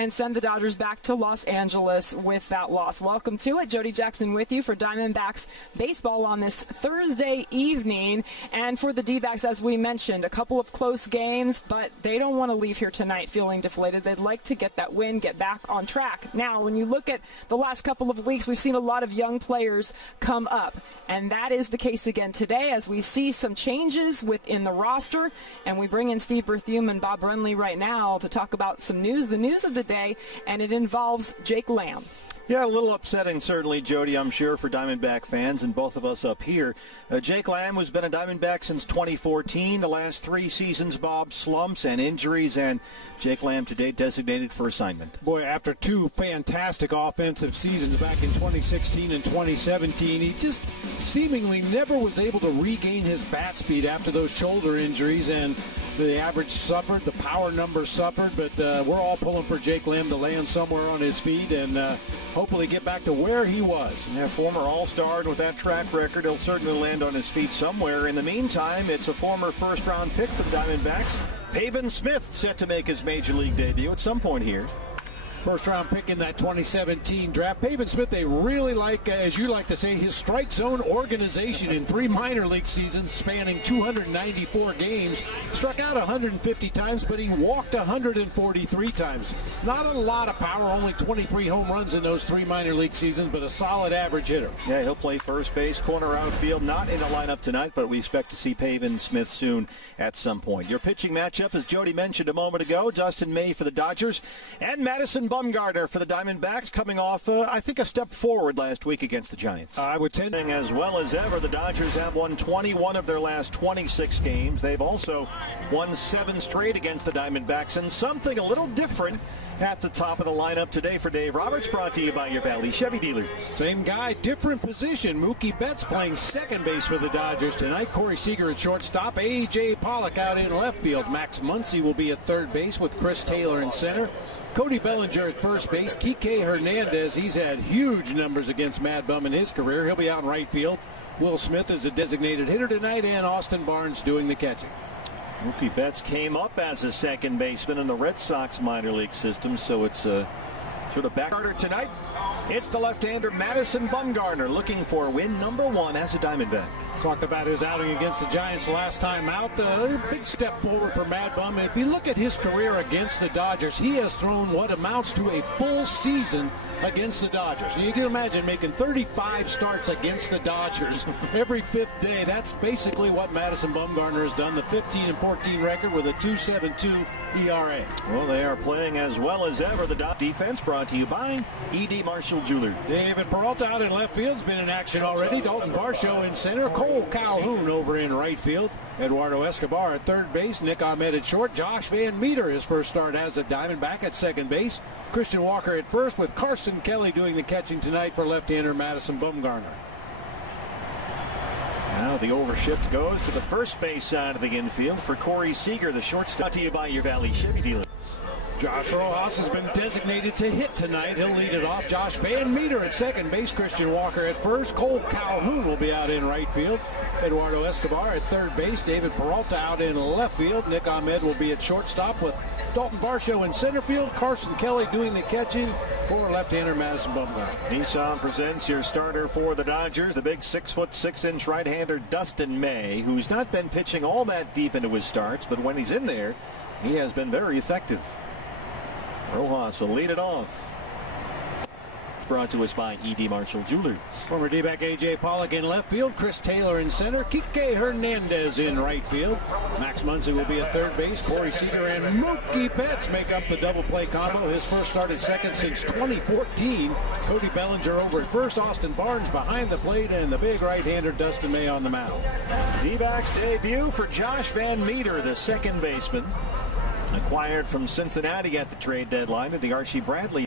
and send the Dodgers back to Los Angeles with that loss. Welcome to it. Jody Jackson with you for Diamondbacks baseball on this Thursday evening. And for the D-backs, as we mentioned, a couple of close games, but they don't want to leave here tonight feeling deflated. They'd like to get that win, get back on track. Now, when you look at the last couple of weeks, we've seen a lot of young players come up, and that is the case again today as we see some changes within the roster, and we bring in Steve Berthiaume and Bob Brunley right now to talk about some news, the news of the day, and it involves Jake Lamb. Yeah, a little upsetting, certainly, Jody, I'm sure, for Diamondback fans and both of us up here. Jake Lamb has been a Diamondback since 2014. The last 3 seasons, Bob, slumps and injuries, and Jake Lamb today designated for assignment. Boy, after 2 fantastic offensive seasons back in 2016 and 2017, he just seemingly never was able to regain his bat speed after those shoulder injuries, and the average suffered, the power numbers suffered, but we're all pulling for Jake Lamb to land somewhere on his feet and hopefully get back to where he was. Yeah, former All-Star, and with that track record, he'll certainly land on his feet somewhere. In the meantime, it's a former first-round pick for the Diamondbacks. Pavin Smith set to make his Major League debut at some point here. First-round pick in that 2017 draft. Pavin Smith, they really like, as you like to say, his strike zone organization in 3 minor league seasons spanning 294 games. Struck out 150 times, but he walked 143 times. Not a lot of power, only 23 home runs in those 3 minor league seasons, but a solid average hitter. Yeah, he'll play first base, corner outfield. Not in the lineup tonight, but we expect to see Pavin Smith soon at some point. Your pitching matchup, as Jody mentioned a moment ago, Dustin May for the Dodgers and Madison Bumgarner for the Diamondbacks, coming off, I think, a step forward last week against the Giants. I would tend to. As well as ever, the Dodgers have won 21 of their last 26 games. They've also won 7 straight against the Diamondbacks, and something a little different at the top of the lineup today for Dave Roberts, brought to you by your Valley Chevy dealers. Same guy, different position. Mookie Betts playing second base for the Dodgers tonight. Corey Seager at shortstop. A.J. Pollock out in left field. Max Muncy will be at third base with Chris Taylor in center. Cody Bellinger at first base. Kike Hernandez, he's had huge numbers against Mad Bum in his career. He'll be out in right field. Will Smith is a designated hitter tonight, and Austin Barnes doing the catching. Mookie Betts came up as a second baseman in the Red Sox minor league system, so it's a sort of back-order tonight. It's the left-hander Madison Bumgarner looking for win number 1 as a Diamondback. Talked about his outing against the Giants last time out. A big step forward for Mad Bum. If you look at his career against the Dodgers, he has thrown what amounts to a full season against the Dodgers. You can imagine making 35 starts against the Dodgers every 5th day. That's basically what Madison Bumgarner has done. The 15-14 record with a 2.72 ERA. Well, they are playing as well as ever. The defense brought to you by E.D. Marshall Jewelers. David Peralta out in left field's been in action already. Dalton Varsho in center. Cole Calhoun over in right field. Eduardo Escobar at third base. Nick Ahmed at short. Josh Van Meter, his first start as a Diamondback, at second base. Christian Walker at first, with Carson Kelly doing the catching tonight for left-hander Madison Bumgarner. Now the overshift goes to the first base side of the infield for Corey Seager, the shortstop. Brought to you by your Valley Chevy dealer. Josh Rojas has been designated to hit tonight. He'll lead it off. Josh Van Meter at second base. Christian Walker at first. Cole Calhoun will be out in right field. Eduardo Escobar at third base. David Peralta out in left field. Nick Ahmed will be at shortstop with Dalton Varsho in center field. Carson Kelly doing the catching for left-hander Madison Bumgarner. Nissan presents your starter for the Dodgers, the big 6'6" right-hander Dustin May, who's not been pitching all that deep into his starts, but when he's in there, he has been very effective. Rojas will lead it off. Brought to us by E.D. Marshall Jewelers. Former D-back A.J. Pollock in left field. Chris Taylor in center. Kike Hernandez in right field. Max Muncy will be at third base. Corey Seager and Mookie Betts make up the double play combo. His first start at second since 2014. Cody Bellinger over at first. Austin Barnes behind the plate, and the big right-hander Dustin May on the mound. D-backs debut for Josh Van Meter, the second baseman. Acquired from Cincinnati at the trade deadline, and the Archie Bradley